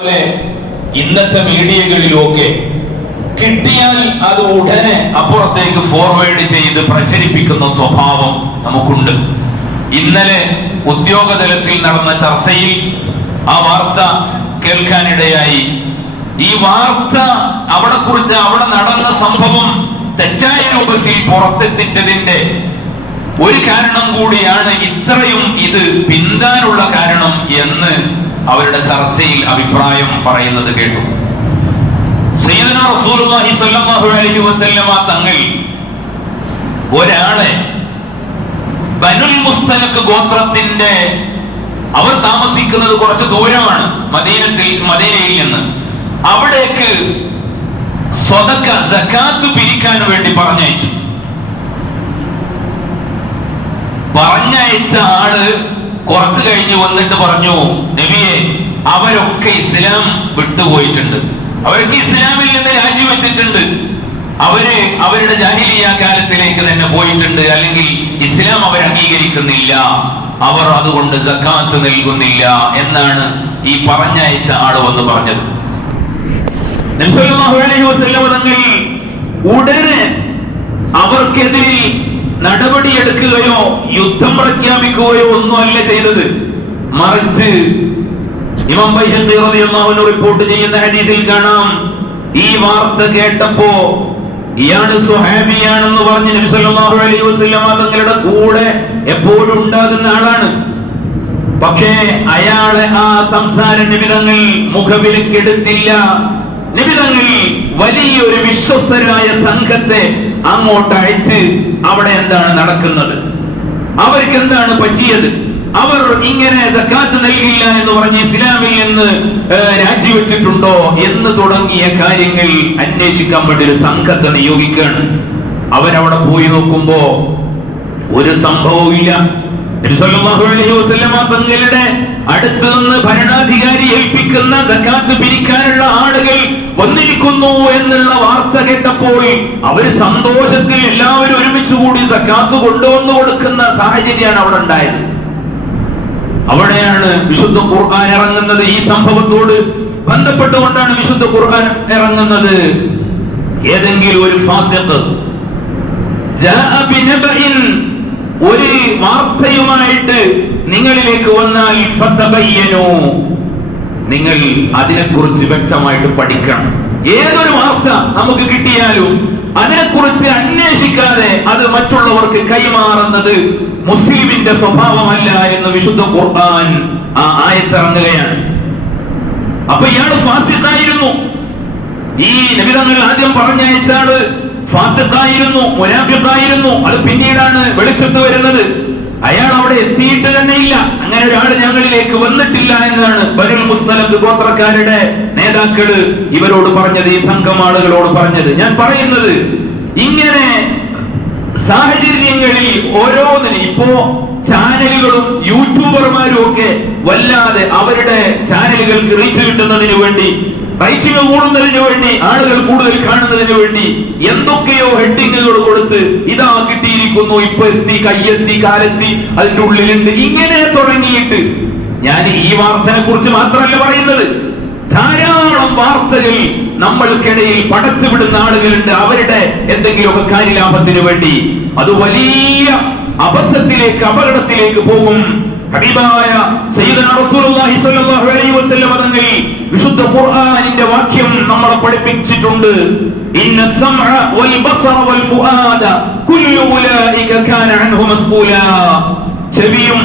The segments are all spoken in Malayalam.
ഇന്നത്തെ മീഡിയകളിലൊക്കെ കിട്ടിയാൽ അത് ഉടനെ അപ്പുറത്തേക്ക് ഫോർവേഡ് ചെയ്ത് പ്രചരിപ്പിക്കുന്ന സ്വഭാവം നമുക്കുണ്ട്. ഇന്നലെ ഉദ്യോഗതലത്തിൽ നടന്ന ചർച്ചയിൽ ആ വാർത്ത കേൾക്കാനിടയായി. ഈ വാർത്ത അവിടെ കുറിച്ച് അവിടെ നടന്ന സംഭവം തെറ്റായ രൂപത്തിൽ പുറത്തെത്തിച്ചതിന്റെ ഒരു കാരണം കൂടിയാണ് ഇത്രയും ഇത് അവരുടെ ചർച്ചയിൽ അഭിപ്രായം പറയുന്നത് കേട്ടു. തങ്ങൾ ഒരാളെ ഗോത്രത്തിന്റെ അവർ താമസിക്കുന്നത് കുറച്ച് ദൂരമാണ് മദീനത്തിൽ മദീനയിൽ നിന്ന്. അവിടേക്ക് സ്വതക്ക സക്കാത്ത് പിരിക്കാൻ വേണ്ടി പറഞ്ഞയച്ചു. പറഞ്ഞയച്ച ആൾ കുറച്ചു കഴിഞ്ഞ് വന്നിട്ട് പറഞ്ഞു നബിയെ അവരൊക്കെ ഇസ്ലാം വിട്ടുപോയിട്ടുണ്ട്. അവരൊക്കെ ഇസ്ലാമിൽ നിന്ന് രാജിവെച്ചിട്ടുണ്ട്. അവർ അവരുടെ ജാഹിലിയ കാലത്തിലേക്ക് തന്നെ പോയിട്ടുണ്ട്. അല്ലെങ്കിൽ ഇസ്ലാം അവർ അംഗീകരിക്കുന്നില്ല. അവർ അതുകൊണ്ട് ജക്കാത്ത് നൽകുന്നില്ല. എന്നാണ് ഈ പറഞ്ഞയച്ച ആൾ വന്ന് പറഞ്ഞത്. തങ്ങൾ ഉടനെ അവർക്കെതിരിൽ നടപടിയെടുക്കുകയോ യുദ്ധം പ്രഖ്യാപിക്കുകയോ ഒന്നുമല്ല ചെയ്തത്. മറിച്ച് ഇമാം ബൈഹഖി റളിയല്ലാഹു അൻഹു റിപ്പോർട്ട് ചെയ്യുന്ന ഹദീസിൽ കാണാം. ഈ വാർത്ത കേട്ടപ്പോ ഇയാൾ സുഹാബിയാണെന്ന് പറഞ്ഞ് അലൈഹി വസല്ലമ തങ്ങളുടെ കൂടെ എപ്പോഴും ഉണ്ടാകുന്ന ആളാണ്. പക്ഷേ അയാളെ ആ സംസാര നിമിതങ്ങൾ മുഖവിലക്കെടുത്തില്ല. നിമിതങ്ങൾ വലിയൊരു വിശ്വസ്തരായ സംഘത്തെ അങ്ങോട്ട് അയച്ച് അവിടെ എന്താണ് നടക്കുന്നത്? അവർക്ക് എന്താണ് പറ്റിയത്? അവർ ഇങ്ങനെ സക്കാത്ത് നൽകില്ല എന്ന് പറഞ്ഞ് ഇസ്ലാമിൽ നിന്ന് രാജിവെച്ചിട്ടുണ്ടോ എന്ന് തുടങ്ങിയ കാര്യങ്ങൾ അന്വേഷിക്കാൻ വേണ്ടി ഒരു സംഘത്തെ നിയോഗിക്കുകയാണ്. അവരവിടെ പോയി നോക്കുമ്പോ ഒരു സംഭവവും ഇല്ല. തങ്ങളുടെ അടുത്ത് നിന്ന് ഭരണാധികാരി ഏൽപ്പിക്കുന്ന സക്കാത്ത് പിരിക്കാനുള്ള ആളുകൾ വന്നിരിക്കുന്നു എന്നുള്ള വാർത്ത കേട്ടപ്പോൾ അവർ സന്തോഷത്തിൽ എല്ലാവരും ഒരുമിച്ച് കൂടി സക്കാത്ത് കൊണ്ടുവന്നു കൊടുക്കുന്ന സാഹചര്യമാണ് അവിടെ ഉണ്ടായത്. അവിടെയാണ് വിശുദ്ധ ഖുർആൻ ഇറങ്ങുന്നത്. ഈ സംഭവത്തോട് ബന്ധപ്പെട്ടുകൊണ്ടാണ് വിശുദ്ധ ഖുർആൻ ഇറങ്ങുന്നത്. ഏതെങ്കിലും ഒരു ഫാസിഖ് ഒരു വാർത്തയുമായിട്ട് നിങ്ങളിലേക്ക് വന്നാൽ നിങ്ങൾ അതിനെക്കുറിച്ച് വ്യക്തമായിട്ട് പഠിക്കണം. ഏതൊരു വാർത്ത നമുക്ക് കിട്ടിയാലും അതിനെക്കുറിച്ച് അന്വേഷിക്കാതെ അത് മറ്റുള്ളവർക്ക് കൈമാറുന്നത് മുസ്ലിമിന്റെ സ്വഭാവമല്ല എന്ന് വിശുദ്ധ ഖുർആൻ ആ ആയത്തിറങ്ങുകയാണ്. അപ്പൊ ഇയാൾ ഫാസിഖായിരുന്നു. ഈ നബിതങ്ങൾ ആദ്യം പറഞ്ഞയച്ചാൾ ഫാസിഖായിരുന്നു മുനാഫിഖായിരുന്നു അത് പിന്നീടാണ് വെളിച്ചത്ത് വരുന്നത്. അയാൾ അവിടെ എത്തിയിട്ട് തന്നെ ഇല്ല. അങ്ങനെ ഒരാൾ ഞങ്ങളിലേക്ക് വന്നിട്ടില്ല എന്നാണ് ബനുൽ മുസ്തലബ് ഗോത്രക്കാരുടെ നേതാക്കൾ ഇവരോട് പറഞ്ഞത് ഈ സംഘം ആളുകളോട് പറഞ്ഞത്. ഞാൻ പറയുന്നത് ഇങ്ങനെ സാഹചര്യങ്ങളിൽ ഓരോന്നിനും ഇപ്പോ ചാനലുകളും യൂട്യൂബർമാരും ഒക്കെ വല്ലാതെ അവരുടെ ചാനലുകൾക്ക് റീച്ച് കിട്ടുന്നതിന് വേണ്ടി റൈറ്റിംഗ് കൂടുന്നതിന് വേണ്ടി ആളുകൾ കൂടുതൽ കാണുന്നതിന് വേണ്ടി എന്തൊക്കെയോ ഹെഡിങ്ങുകൾ കൊടുത്ത് ഇതാ കിട്ടിയിരിക്കുന്നു ഇപ്പൊ എത്തി കയ്യെത്തി കാലെത്തി അതിന്റെ ഉള്ളിലുണ്ട്. ഇങ്ങനെ തുടങ്ങിയിട്ട് ഞാൻ ഈ വാർത്തനെ കുറിച്ച് മാത്രമല്ല പറയുന്നത്. ധാരാളം വാർത്തകൾ നമ്മൾക്കിടയിൽ പടച്ചുവിടുന്ന ആളുകളുണ്ട്. അവരുടെ എന്തെങ്കിലുമൊക്കെ കാര്യലാഭത്തിന് വേണ്ടി. അത് വലിയ അബദ്ധത്തിലേക്ക് അപകടത്തിലേക്ക് പോകും. ഹബീബായ സയ്യിദനാ റസൂലുള്ളാഹി സ്വല്ലല്ലാഹു അലൈഹി വസല്ലം തങ്ങൾ വിശുദ്ധ ഖുർആനിന്റെ വാക്യം നമ്മളെ പഠിപ്പിച്ചിട്ടുണ്ട്. ഇന്ന സമഅ വൽ ബസറ വൽ ഫുആദ കുല്ലു ഉലൈക കാന അൻഹു മസ്ഊല. ചെവിയും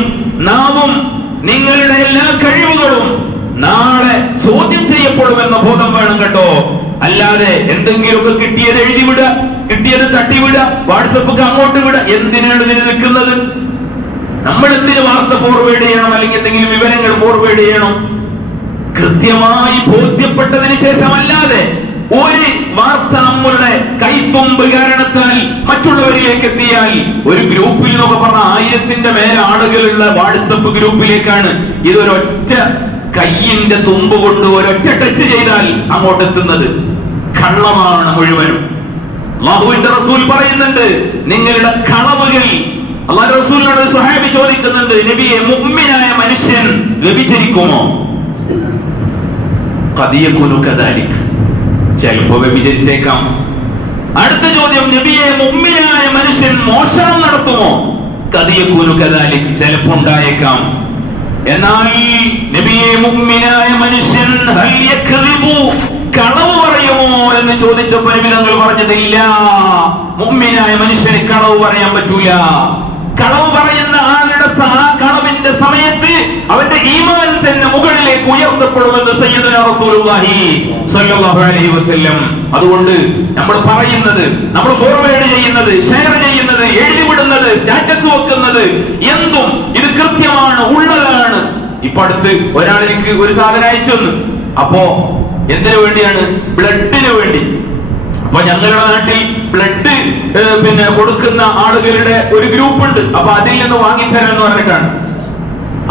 നാവും നിങ്ങളുടെ എല്ലാ കഴിവുകളും നാളെ ചോദ്യം ചെയ്യപ്പെടുമെന്ന ബോധം വേണം കേട്ടോ. അല്ലാതെ എന്തെങ്കിലുമൊക്കെ കിട്ടിയത് എഴുതി വിടുക കിട്ടിയത് തട്ടി വിടുക വാട്സപ്പൊക്കെ അങ്ങോട്ട് വിട എന്തിനാണ് ഇതിന് നിൽക്കുന്നത്? നമ്മൾ എന്തിന് വാർത്ത ഫോർവേഡ് ചെയ്യണം? അല്ലെങ്കിൽ എന്തെങ്കിലും വിവരങ്ങൾ ഫോർവേഡ് ചെയ്യണം? കൃത്യമായി ബോധ്യപ്പെട്ടതിന് ശേഷമല്ലാതെ ഒരു വാർത്ത നമ്മളുടെ കൈത്തുമ്പ് കാരണത്താൽ മറ്റുള്ളവരിലേക്ക് എത്തിയാൽ ഒരു ഗ്രൂപ്പിൽ എന്നൊക്കെ പറഞ്ഞ ആയിരത്തിന്റെ മേലെ ആളുകളുള്ള വാട്സപ്പ് ഗ്രൂപ്പിലേക്കാണ് ഇതൊരൊറ്റ കയ്യിന്റെ തുമ്പ് കൊണ്ട് ഒരൊറ്റ ടച്ച് ചെയ്താൽ അങ്ങോട്ട് എത്തുന്നത്. കള്ളമാണ് മുഴുവനും. റസൂൽ പറയുന്നുണ്ട് നിങ്ങളുടെ കളവുകൾ അള്ളാഹു റസൂലിനോട് ഒരു സ്വഹാബി ചോദിക്കുന്നുണ്ട് നബിയെ മുഗ്മിനായ മനുഷ്യൻ വ്യഭിചരിക്കുമോ? ചിലപ്പോ വ്യഭിചരിച്ചേക്കാം. അടുത്ത ചോദ്യം നബിയെ മുമ്മിനായ മനുഷ്യൻ മോഷണം നടത്തുമോ? കദിയക്കൂനു കദാലിക് ചിലപ്പോ ഉണ്ടായേക്കാം. എന്നാൽ നബിയെ മുമ്മിനായ മനുഷ്യൻ കളവ് പറയുമോ? എന്ന് ചോദിച്ചപ്പോൾ നബി തങ്ങൾ പറഞ്ഞതില്ല. മുമ്മിനായ മനുഷ്യന് കളവ് പറയാൻ പറ്റൂല. കളവ് പറയുന്ന ആളുടെ ആ കളവിന്റെ സമയത്ത് അവന്റെ ഈമാൻ തന്നെ മുകളിലേക്ക് ഉയർത്തപ്പെടുമെന്ന് അതുകൊണ്ട് നമ്മൾ പറയുന്നത് നമ്മൾ ഫോർവേഡ് ചെയ്യുന്നത് ഷെയർ ചെയ്യുന്നത് എഴുതിവിടുന്നത് സ്റ്റാറ്റസ് വെക്കുന്നത് എന്തും ഇത് കൃത്യമാണ് ഉള്ളതാണ്. ഇപ്പൊ അടുത്ത് ഒരാൾ എനിക്ക് ഒരു സാധനം അയച്ചു തന്നു. അപ്പോ എന്തിനു വേണ്ടിയാണ്? ബ്ലഡിന് വേണ്ടി. അപ്പൊ ഞങ്ങളുടെ നാട്ടിൽ ബ്ലഡ് പിന്നെ കൊടുക്കുന്ന ആളുകളുടെ ഒരു ഗ്രൂപ്പ് ഉണ്ട്. അപ്പൊ അതിൽ നിന്ന് വാങ്ങിത്തരാൻ പറഞ്ഞിട്ടാണ്.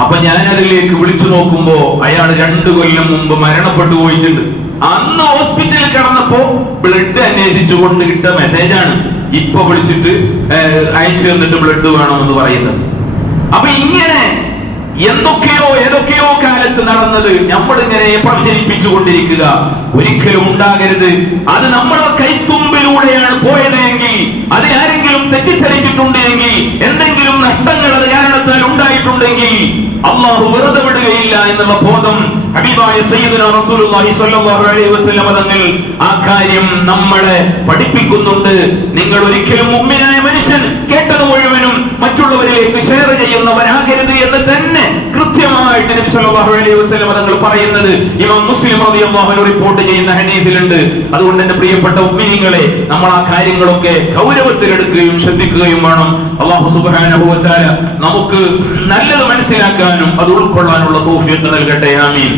അപ്പൊ ഞാൻ അതിലേക്ക് വിളിച്ചു നോക്കുമ്പോ അയാൾ രണ്ടു കൊല്ലം മുമ്പ് മരണപ്പെട്ടു പോയിട്ടുണ്ട്. അന്ന് ഹോസ്പിറ്റലിൽ കിടന്നപ്പോ ബ്ലഡ് അന്വേഷിച്ചു കൊണ്ട് കിട്ട മെസ്സേജാണ് ഇപ്പൊ വിളിച്ചിട്ട് അയച്ചു തന്നിട്ട് ബ്ലഡ് വേണമെന്ന് പറയുന്നത്. അപ്പൊ ഇങ്ങനെ എന്തൊക്കെയോ ഏതൊക്കെയോ കാലത്ത് നടന്നത് നമ്മൾ ഇങ്ങനെ പ്രചരിപ്പിച്ചു കൊണ്ടിരിക്കുക ഒരിക്കലും ഉണ്ടാകരുത്. അത് നമ്മളെ കൈത്തുമ്പിലൂടെയാണ് പോയത് എങ്കിൽ അതിനാരെങ്കിലും തെറ്റിദ്ധരിച്ചിട്ടുണ്ട് എങ്കിൽ എന്തെങ്കിലും നഷ്ടങ്ങൾ അത് കാരണത്താൽ ഉണ്ടായിട്ടുണ്ടെങ്കിൽ അള്ളാഹു വെറുതെ വിടുകയില്ല എന്നുള്ള ബോധം ഹബീബായ സയ്യിദുന റസൂലുള്ളാഹി അലൈഹി വസല്ലം ആ കാര്യം നമ്മളെ പഠിപ്പിക്കുന്നുണ്ട്. നിങ്ങൾ ഒരിക്കലും മുമ്പിനായ മനുഷ്യൻ കേട്ടത് മുഴുവനും മറ്റുള്ളവരിലേക്ക് ഷെയർ ചെയ്യുന്നവരാകരുത് എന്ന് തന്നെ നബി സല്ലല്ലാഹു അലൈഹി വസല്ലം തങ്ങൾ പറയുന്നത് ഇമാം മുസ്ലിം റളിയല്ലാഹു അൻഹു റിപ്പോർട്ട് ചെയ്യുന്ന ഹദീസിലുണ്ട്. അതുകൊണ്ട് എന്റെ പ്രിയപ്പെട്ട ഉമ്മിനിങ്ങളെ നമ്മൾ ആ കാര്യങ്ങളൊക്കെ ഗൗരവത്തിലെടുക്കുകയും ശ്രദ്ധിക്കുകയും വേണം. അള്ളാഹു സുബ്ഹാനഹു വ തആല നമുക്ക് നല്ലത് മനസ്സിലാക്കാനും അത് ഉൾക്കൊള്ളാനുള്ള തൗഫീഖ് നൽകട്ടെ. ആമീൻ.